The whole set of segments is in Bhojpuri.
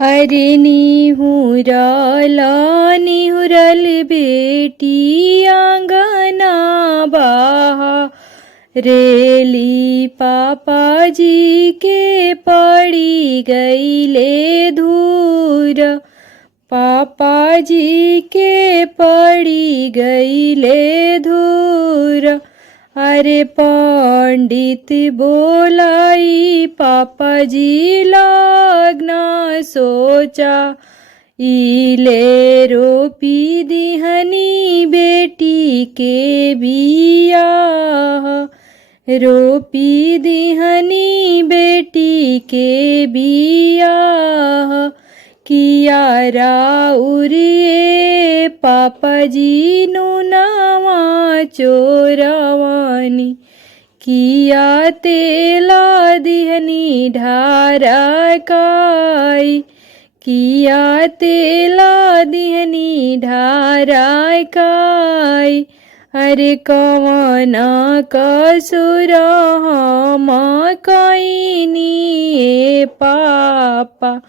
अरे निहुरल बेटी आंगना बाहा रेली पापा जी के पड़ी गईले धूर। पापा जी के पड़ी गईले धूर। अरे पंडित बोलाई पापा जी लगना सोचा इले रोपी दिहनी बेटी के बियाह। रोपी दिहनी बेटी के बियाह। किया राउरिए पापा जी नुनावा चोरवानी। किया तेला दिहनी ढारा काई। किया तेला दिहनी ढारा काई। अरे कवना कसुर हम कईनी ए पापा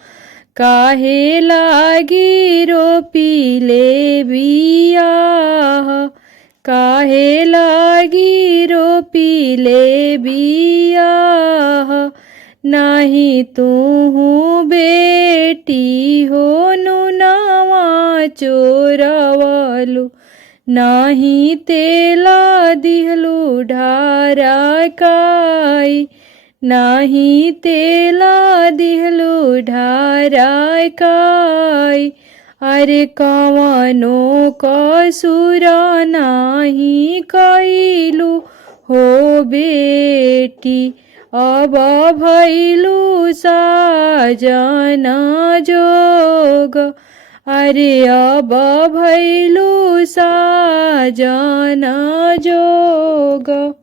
काहे लागी रोपीले बियाह। काहे लागी रोपीले बियाह। नाही तूहू बेटी हो नुनावा चोरवलु। नाही तेला दिहलु ढारा काई। नाही तेला दिहलु ढारा काई। अरे कवनो कसुर नाही कइलु हो बेटी। अब भइलु साजन जोग। अरे अब भइलु साजन जोग।